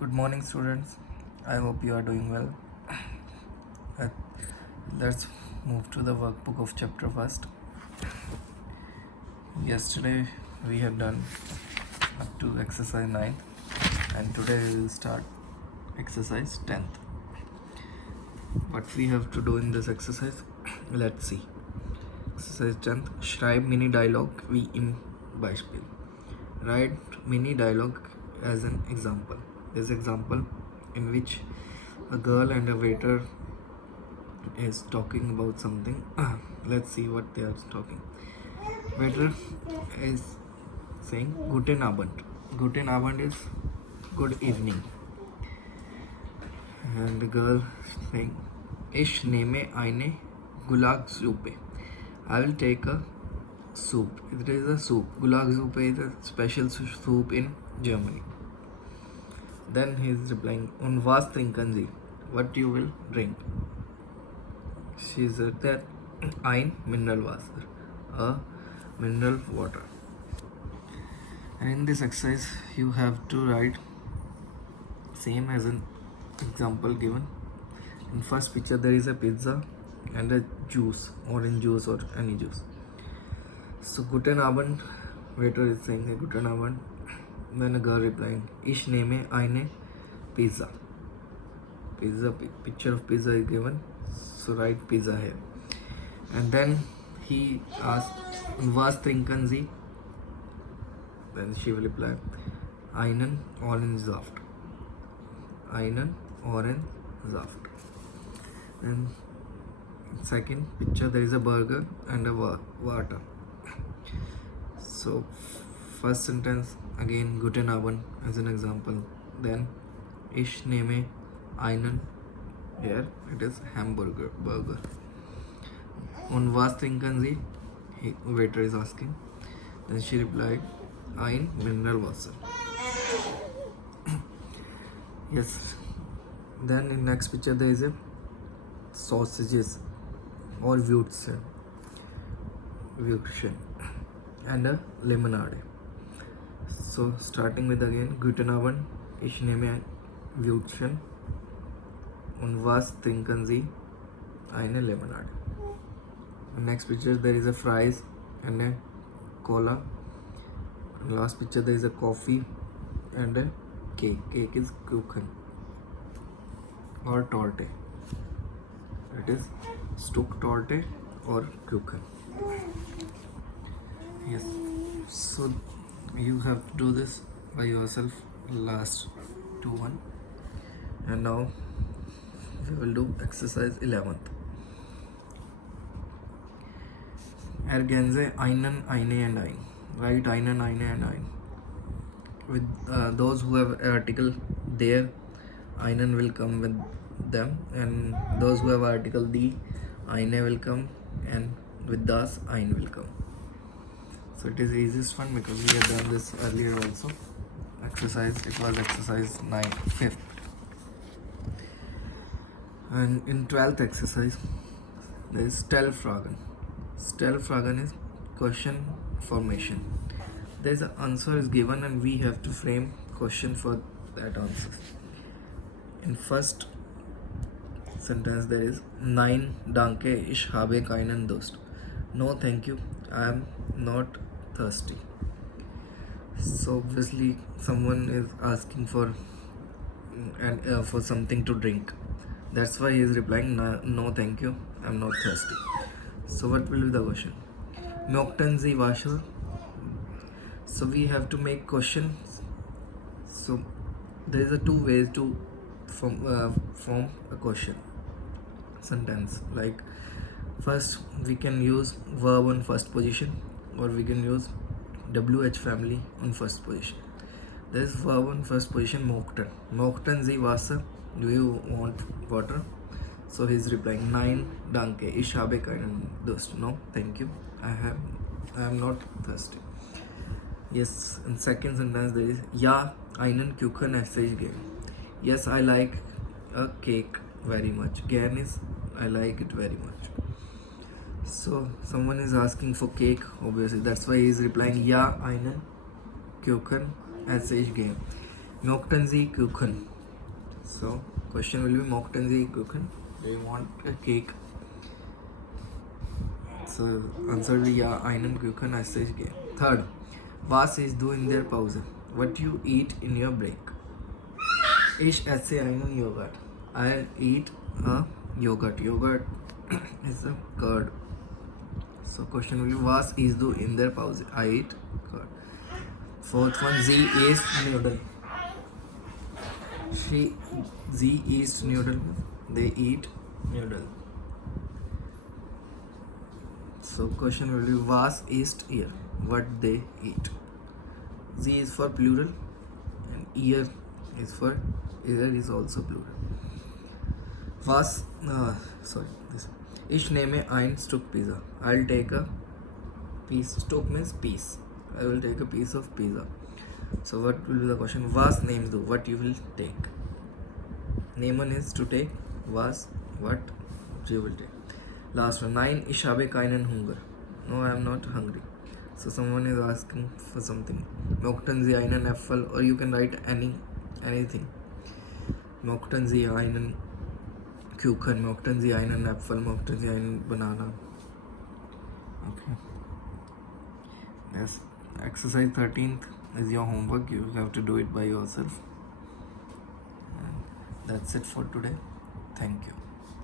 Good morning, students. I hope you are doing well. Uh, Let's move to the workbook of chapter first. Yesterday we have done up to exercise 9, and today we will start exercise 10th. What we have to do in this exercise, let's see. Exercise 10th. Schreib mini dialogue wie im Beispiel. Write mini dialogue as an example. This example in which a girl and a waiter is talking about something. Let's see what they are talking. Waiter is saying Guten Abend. Guten Abend is good evening. And the girl saying Ich nehme eine Gulagsuppe. I will take a soup. It is a soup. Gulagsuppe is a special soup in Germany. Then he is replying, Und was trinken Sie? What you will drink? She said that ein Mineralwasser, a mineral water. And in this exercise, you have to write same as an example given. In first picture, there is a pizza and a juice, orange juice or any juice. So Guten Abend, waiter is saying Guten Abend. Then a girl replying, Ich nehme eine Pizza. Pizza, picture of pizza is given, so write pizza here. And then he asked, Was trinken Sie? Then she will reply, Einen Orangensaft. Einen Orangensaft. And second picture, there is a burger and a water. So first sentence again Guten Abend as an example. Then Ich nehme einen, here it is hamburger, burger. Und was trinken Sie? Waiter is asking. Then she replied, ein Mineralwasser. Yes. Then in next picture there is a sausages or Würstchen and a lemonade. So starting with again Guten Abend, Ich nehme Würstchen. Und was trinken Sie? Eine Lemonade. Next picture there is a fries and a cola. Last picture there is a coffee and a cake. Cake is Kuchen or Torte. It is Stuck Torte or Kuchen. Yes. So you have to do this by yourself. Last 2-1. And now we will do exercise 11th. Ergänze einen, eine and ein. Write einen, eine and ein. With those who have article there, einen will come with them, and those who have article the, eine will come, and with das, ein will come. So it is easiest one because we have done this earlier also. Exercise, it was exercise 9, 5th. And in 12th exercise, there is Stellfragen. Stellfragen is question formation. There is an answer is given and we have to frame question for that answer. In first sentence there is Nein, danke, ich habe keinen Durst. No, thank you, I am not thirsty. So obviously someone is asking for for something to drink. That's why he is replying no thank you, I am not thirsty. So what will be the question? Möchten Sie Wasser? So we have to make questions. So there is a two ways to form a question sentence. Like first we can use verb on first position, or we can use WH family on first position. There is verb on first position möchten. Möchten Sie Wasser? Do you want water? So he is replying Nein, danke, ich habe keinen Durst. No, thank you, I am not thirsty. Yes, in second sentence there is Ja, einen Kuchen esse ich gern. Yes, I like a cake very much. Gern is I like it very much. So someone is asking for cake, obviously. That's why he is replying Ja, einen Kuchen esse ich gern. Möchten Sie Kuchen? So question will be Möchten Sie Kuchen? Do you want a cake? So answer will ja einen Kuchen esse ich gern. Third, was ist du in der Pause? What you eat in your break? Ich esse einen Yogurt. I'll eat a yogurt. Yogurt is a curd. So question will be was is do in their pause? I eat curd. Fourth one, Z is noodle. Z eats noodle. They eat noodle. So question will be was is ear? What they eat? Z is for plural and ear is for ear is also plural. Was this. Ich nehme ein Stück Pizza. I'll take a piece. Stück means piece. I will take a piece of pizza. So what will be the question? Was names do? What you will take? Nehmen is to take. Was what you will take. Last one. Nein, ich habe keinen Hunger. No, I am not hungry. So someone is asking for something. Möchten Sie einen Äpfel? Or you can write anything. Möchten Sie einen Kuchen? Möchten Sie einen Äpfel? Möchten Sie einen Banana? Okay. Yes. Exercise 13th is your homework. You have to do it by yourself. And that's it for today. Thank you.